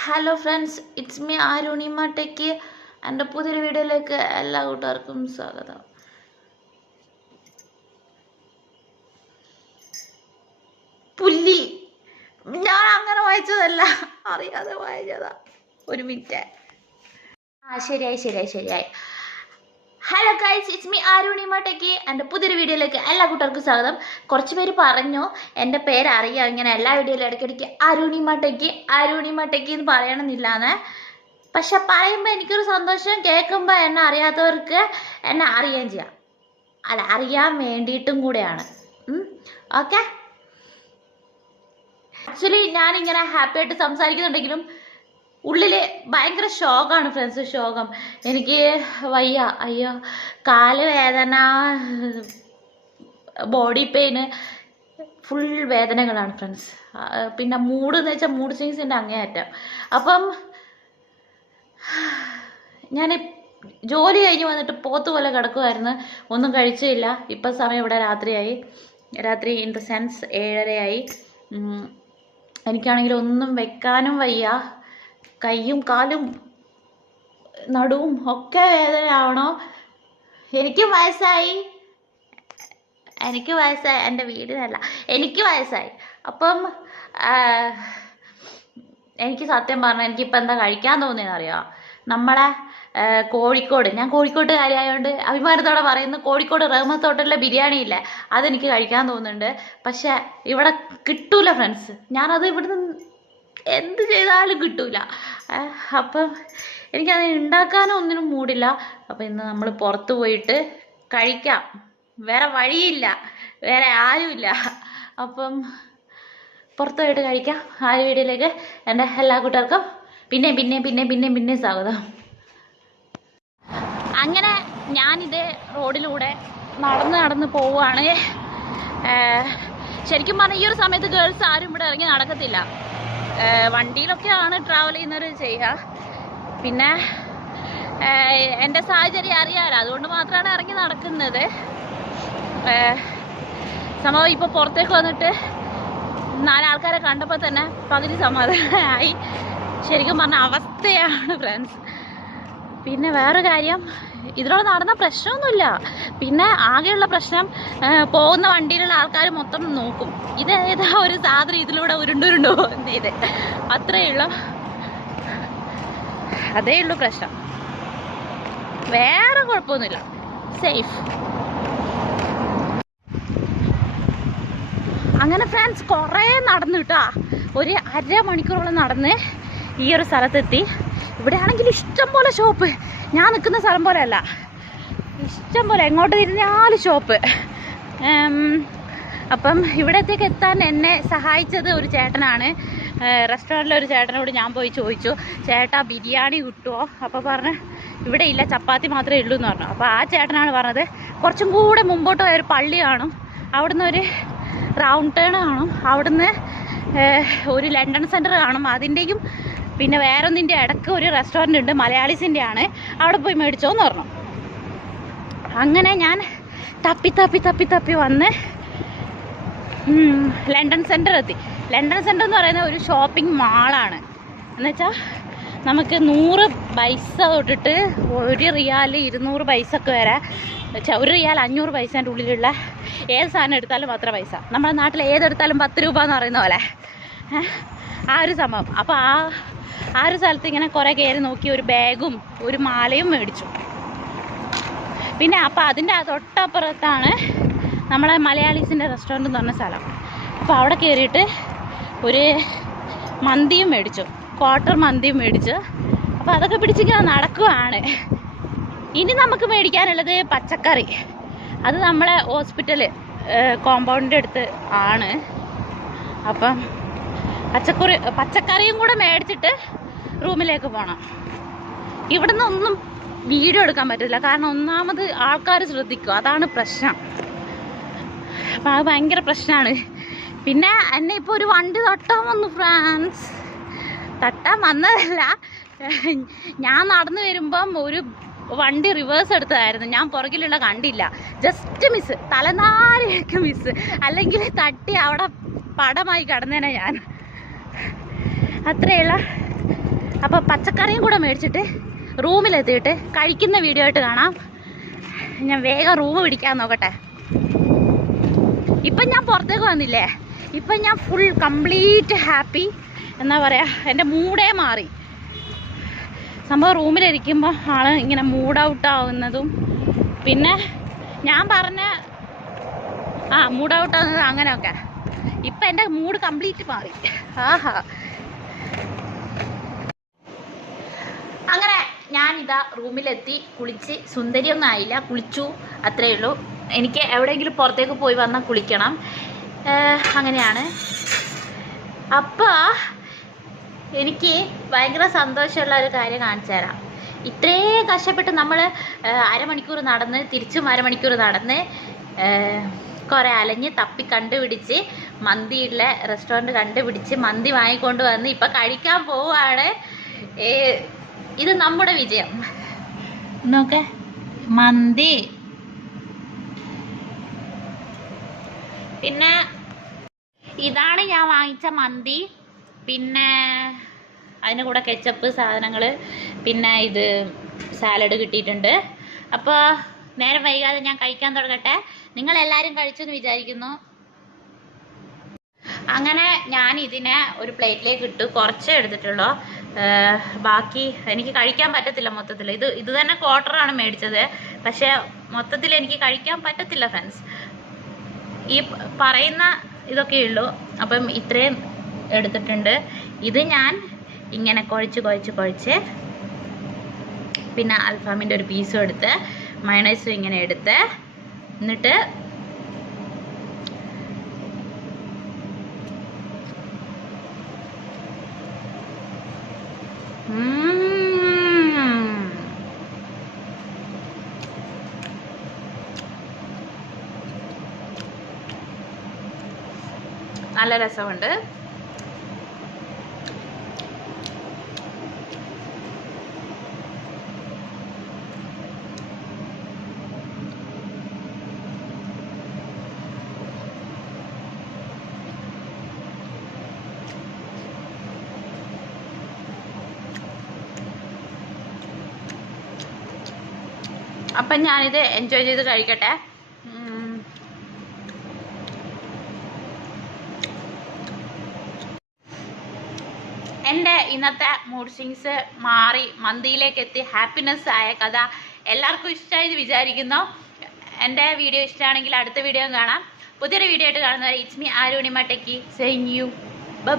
Hello friends it's me Arunima tech എന്റെ പുതിയൊരു വീഡിയോയിലേക്ക് എല്ലാ കൂട്ടുകാർക്കും സ്വാഗതം. പുല്ലി. ഞാൻ അങ്ങനെ വായിച്ചതല്ല. അറിയാതെ വായിച്ചതാ. ഒരു മിനിറ്റ് ആ ശരിയായി ശരിയായി ശരിയായി. Hello guys it's me Aruni techie എന്റെ പുതിയൊരു വീഡിയോയിലേക്ക് എല്ലാ കൂട്ടർക്കും സ്വാഗതം. കുറച്ച് പേര് പറഞ്ഞു എന്റെ പേര് അറിയാം ഇങ്ങനെ എല്ലാ വീഡിയോയിലും ഇടയ്ക്കിടയ്ക്ക് അരുണിമ ടെക്കി അരുണിമ ടെക്കി എന്ന് പറയണമെന്നില്ലാന്ന്. പക്ഷെ പറയുമ്പോൾ എനിക്കൊരു സന്തോഷം കേൾക്കുമ്പോൾ എന്നെ അറിയാത്തവർക്ക് എന്നെ അറിയുകയും ചെയ്യാം. അല്ല അറിയാൻ വേണ്ടിയിട്ടും കൂടെയാണ്. ഓക്കെ ആക്ച്വലി ഞാനിങ്ങനെ ഹാപ്പി ആയിട്ട് സംസാരിക്കുന്നുണ്ടെങ്കിലും ഉള്ളിൽ ഭയങ്കര ഷോക്കാണ് ഫ്രണ്ട്സ് ശോകം. എനിക്ക് വയ്യ അയ്യോ കാൽ വേദന ബോഡി പെയിന് ഫുൾ വേദനകളാണ് ഫ്രണ്ട്സ് പിന്നെ മൂഡ് എന്ന് വെച്ചാൽ മൂഡ് സ്വിങ്സിന്റെ അങ്ങേയറ്റം. അപ്പം ഞാൻ ജോലി കഴിഞ്ഞ് വന്നിട്ട് പോത്ത് പോലെ കിടക്കുമായിരുന്നു ഒന്നും കഴിച്ചില്ല. ഇപ്പം സമയം ഇവിടെ രാത്രിയായി. രാത്രി ഇൻ ദ സെൻസ് ഏഴരയായി. എനിക്കാണെങ്കിൽ ഒന്നും വെക്കാനും വയ്യ. കൈയും കാലും നടുവും ഒക്കെ വേദനയാവണോ എനിക്ക് വയസ്സായി. എനിക്ക് വയസ്സായി. എന്റെ വീടിനല്ല. എനിക്ക് വയസ്സായി. അപ്പം എനിക്ക് സത്യം പറഞ്ഞാൽ എനിക്കിപ്പോൾ എന്താ കഴിക്കാൻ തോന്നിയെന്ന് അറിയാം? നമ്മളെ കോഴിക്കോട്. ഞാൻ കോഴിക്കോട്ട് കാര്യമായതുകൊണ്ട് അഭിമാനത്തോടെ പറയുന്നു. കോഴിക്കോട് റഹ്മത്ത് ഹോട്ടലിലെ ബിരിയാണി ഇല്ല? അതെനിക്ക് കഴിക്കാൻ തോന്നുന്നുണ്ട്. പക്ഷേ ഇവിടെ കിട്ടൂല ഫ്രണ്ട്സ്. ഞാനത് ഇവിടുന്ന് എന്ത് ചെയ്താലും കിട്ടൂല. അപ്പം എനിക്കത് ഉണ്ടാക്കാനോ ഒന്നിനും മൂടില്ല. അപ്പം ഇന്ന് നമ്മൾ പുറത്ത് പോയിട്ട് കഴിക്കാം. വേറെ വഴിയില്ല. വേറെ ആരുമില്ല. അപ്പം പുറത്ത് പോയിട്ട് കഴിക്കാം. ആ വീഡിയോയിലേക്ക് എന്റെ എല്ലാ കൂട്ടർക്കും പിന്നെയും പിന്നെയും പിന്നെയും പിന്നെയും പിന്നെയും സ്വാഗതം. അങ്ങനെ ഞാനിത് റോഡിലൂടെ നടന്ന് നടന്ന് പോവുകയാണ്. ശരിക്കും പറഞ്ഞാൽ ഈ ഒരു സമയത്ത് ഗേൾസ് ആരും ഇവിടെ ഇറങ്ങി നടക്കത്തില്ല. വണ്ടിയിലൊക്കെയാണ് ട്രാവൽ ചെയ്യുന്നവർ ചെയ്യുക. പിന്നെ എന്റെ സാഹചര്യം അറിയാമല്ലോ അതുകൊണ്ട് മാത്രമാണ് ഇറങ്ങി നടക്കുന്നത്. സംഭവം ഇപ്പോൾ പുറത്തേക്ക് വന്നിട്ട് നാലാൾക്കാരെ കണ്ടപ്പോൾ തന്നെ പകുതി സമാധാനമായി. ശരിക്കും പറഞ്ഞ അവസ്ഥയാണ് ഫ്രണ്ട്സ് പിന്നെ വേറെ കാര്യം ഇതിലൂടെ നടന്ന പ്രശ്നമൊന്നുമില്ല. പിന്നെ ആകെയുള്ള പ്രശ്നം പോകുന്ന വണ്ടിയിലുള്ള ആൾക്കാർ മൊത്തം നോക്കും. ഇത് ഏതാ ഒരു സാധനം ഇതിലൂടെ ഉരുണ്ടുരുണ്ടോ എന്ത് ഇത്. അത്രയേ ഉള്ളൂ. അതേ ഉള്ളൂ പ്രശ്നം. വേറെ കുഴപ്പമൊന്നുമില്ല. സേഫ് അങ്ങനെ ഫ്രണ്ട്സ് കുറേ നടന്നു കേട്ടോ. ഒരു അര അരമണിക്കൂറോളം നടന്ന് ഈ ഒരു സ്ഥലത്തെത്തി. ഇവിടെ ആണെങ്കിൽ ഇഷ്ടം പോലെ ഷോപ്പ് ഞാൻ നിൽക്കുന്ന സ്ഥലം പോലെ അല്ല ഇഷ്ടം പോലെ എങ്ങോട്ട് തിരിഞ്ഞാലും ഷോപ്പ് അപ്പം ഇവിടത്തേക്ക് എത്താൻ എന്നെ സഹായിച്ചത് ഒരു ചേട്ടനാണ്. റെസ്റ്റോറന്റിലെ ഒരു ചേട്ടനോട് ഞാൻ പോയി ചോദിച്ചു ചേട്ടാ ബിരിയാണി കിട്ടുമോ അപ്പോൾ പറഞ്ഞ് ഇവിടെ ഇല്ല ചപ്പാത്തി മാത്രമേ ഉള്ളൂ എന്ന് പറഞ്ഞു. അപ്പോൾ ആ ചേട്ടനാണ് പറഞ്ഞത് കുറച്ചും കൂടെ മുമ്പോട്ട് പോയ ഒരു പള്ളി കാണും. അവിടുന്ന് ഒരു റൗണ്ട് ടേൺ കാണും. അവിടുന്ന് ഒരു ലണ്ടൻ സെന്റർ കാണും. അതിന്റെയും പിന്നെ വേറൊന്നിന്റെ ഇടയ്ക്ക് ഒരു റെസ്റ്റോറന്റ് ഉണ്ട് മലയാളീസിന്റെ ആണ് അവിടെ പോയി മേടിച്ചോന്ന് പറഞ്ഞു. അങ്ങനെ ഞാൻ തപ്പി തപ്പി തപ്പി തപ്പി വന്ന് ലണ്ടൻ സെന്റർ എത്തി. ലണ്ടൻ സെന്റർ എന്ന് പറയുന്ന ഒരു ഷോപ്പിംഗ് മാളാണ് എന്നുവെച്ചാൽ നമുക്ക് നൂറ് പൈസ തൊട്ടിട്ട് ഒരു റിയാൽ ഇരുന്നൂറ് പൈസ ഒക്കെ വരെ ഒരു റിയാൽ അഞ്ഞൂറ് പൈസേന്റെ ഉള്ളിലുള്ള ഏത് സാധനം എടുത്താലും അത്ര പൈസ. നമ്മുടെ നാട്ടിൽ ഏതെടുത്താലും പത്ത് രൂപ എന്ന് പറയുന്ന പോലെ. ആ ഒരു സംഭവം. അപ്പോൾ ആ ആ ഒരു സ്ഥലത്ത് ഇങ്ങനെ കുറേ കയറി നോക്കി ഒരു ബാഗും ഒരു മാലയും മേടിച്ചു. പിന്നെ അപ്പോൾ അതിന്റെ തൊട്ടപ്പുറത്താണ് നമ്മളെ മലയാളീസിന്റെ റെസ്റ്റോറന്റ് എന്ന് പറഞ്ഞ സ്ഥലം. അപ്പോൾ അവിടെ കയറിയിട്ട് ഒരു മന്തിയും മേടിച്ചു ക്വാർട്ടർ മന്തിയും മേടിച്ചു. അപ്പോൾ അതൊക്കെ പിടിച്ചിങ്ങനെ നടക്കുവാണ്. ഇനി നമുക്ക് മേടിക്കാനുള്ളത് പച്ചക്കറി. അത് നമ്മളെ ഹോസ്പിറ്റൽ കോമ്പൗണ്ടിന്റെ അടുത്ത് ആണ്. അപ്പം പച്ചക്കറി പച്ചക്കറിയും കൂടെ മേടിച്ചിട്ട് റൂമിലേക്ക് പോകണം ഇവിടുന്ന് ഒന്നും വീഡിയോ എടുക്കാൻ പറ്റില്ല കാരണം ഒന്നാമത് ആൾക്കാർ ശ്രദ്ധിക്കും. അതാണ് പ്രശ്നം. അപ്പം അത് ഭയങ്കര പ്രശ്നമാണ് പിന്നെ എന്നെ ഇപ്പോൾ ഒരു വണ്ടി തട്ടാൻ വന്നു ഫ്രാൻസ്. തട്ടാൻ വന്നതല്ല. ഞാൻ നടന്നു വരുമ്പം ഒരു വണ്ടി റിവേഴ്സ് എടുത്തതായിരുന്നു. ഞാൻ പുറകിലുള്ള കണ്ടില്ല. ജസ്റ്റ് മിസ് തലനാരിയൊക്കെ മിസ് അല്ലെങ്കിൽ തട്ടി അവിടെ പടമായി കിടന്നേനെ ഞാൻ. അത്രയുള്ള. അപ്പോൾ പച്ചക്കറിയും കൂടെ മേടിച്ചിട്ട് റൂമിലെത്തിയിട്ട് കഴിക്കുന്ന വീഡിയോ ആയിട്ട് കാണാം. ഞാൻ വേഗം റൂം പിടിക്കാൻ നോക്കട്ടെ. ഇപ്പം ഞാൻ പുറത്തേക്ക് വന്നില്ലേ? ഇപ്പം ഞാൻ ഫുൾ കംപ്ലീറ്റ് ഹാപ്പി എന്നാ പറയുക എന്റെ മൂഡേ മാറി. സംഭവം റൂമിലിരിക്കുമ്പോൾ ആണ് ഇങ്ങനെ മൂഡ് ഔട്ട് ആവുന്നതും പിന്നെ ഞാൻ പറഞ്ഞ ആ മൂഡ് ഔട്ട് ആവുന്നത് അങ്ങനെയൊക്കെ. ഇപ്പം എന്റെ മൂഡ് കംപ്ലീറ്റ് മാറി. ആഹാ അങ്ങനെ ഞാനിതാ റൂമിലെത്തി കുളിച്ച്. സുന്ദരിയൊന്നും ആയില്ല. കുളിച്ചു. അത്രയേ ഉള്ളൂ. എനിക്ക് എവിടെയെങ്കിലും പുറത്തേക്ക് പോയി വന്നാൽ കുളിക്കണം. അങ്ങനെയാണ്. അപ്പോൾ എനിക്ക് ഭയങ്കര സന്തോഷമുള്ള ഒരു കാര്യം കാണിച്ചു തരാം. ഇത്രേ കഷ്ടപ്പെട്ട് നമ്മൾ അരമണിക്കൂർ നടന്ന് തിരിച്ചും അരമണിക്കൂർ നടന്ന് കുറേ അലഞ്ഞ് തപ്പി കണ്ടുപിടിച്ച് മന്തിയുള്ള റെസ്റ്റോറന്റ് കണ്ടുപിടിച്ച് മന്തി വാങ്ങിക്കൊണ്ട് വന്ന് ഇപ്പം കഴിക്കാൻ ഏ, ഇത് നമ്മുടെ വിജയം. നോക്കെ. മന്തി. പിന്നെ ഇതാണ് ഞാൻ വാങ്ങിച്ച മന്തി. പിന്നെ അതിന് കൂടെ കെച്ചപ്പ് സാധനങ്ങൾ പിന്നെ ഇത് സാലഡ് കിട്ടിയിട്ടുണ്ട്. അപ്പോൾ നേരം വൈകാതെ ഞാൻ കഴിക്കാൻ തുടങ്ങട്ടെ. നിങ്ങൾ എല്ലാവരും കഴിച്ചെന്ന് വിചാരിക്കുന്നു. അങ്ങനെ ഞാൻ ഇതിനെ ഒരു പ്ലേറ്റിലേക്ക് ഇട്ടു. കുറച്ചേ എടുത്തിട്ടുള്ളൂ. ബാക്കി എനിക്ക് കഴിക്കാൻ പറ്റത്തില്ല മൊത്തത്തിൽ. ഇത് ഇത് തന്നെ ക്വാർട്ടറാണ് മേടിച്ചത്. പക്ഷേ മൊത്തത്തിൽ എനിക്ക് കഴിക്കാൻ പറ്റത്തില്ല ഫ്രണ്ട്സ് ഈ പറയുന്ന ഇതൊക്കെ ഉള്ളൂ. അപ്പം ഇത്രയും എടുത്തിട്ടുണ്ട്. ഇത് ഞാൻ ഇങ്ങനെ കുഴച്ച് കുഴച്ച് കുഴച്ച് പിന്നെ അൽഫാമിന്റെ ഒരു പീസും എടുത്ത് മയണൈസും ഇങ്ങനെ എടുത്ത് എന്നിട്ട് നല്ല രസമുണ്ട്. അപ്പം ഞാനിത് എൻജോയ് ചെയ്ത് കഴിക്കട്ടെ. എന്റെ ഇന്നത്തെ മൂഡ് സ്വിങ്സ് മാറി മന്തിയിലേക്ക് എത്തി ഹാപ്പിനെസ് ആയ കഥ എല്ലാവർക്കും ഇഷ്ടമായി വിചാരിക്കുന്നു. എന്റെ വീഡിയോ ഇഷ്ടമാണെങ്കിൽ അടുത്ത വീഡിയോ കാണാം. പുതിയൊരു വീഡിയോ ആയിട്ട് കാണുന്നവരെ it's me Arunima techie. Saying you bye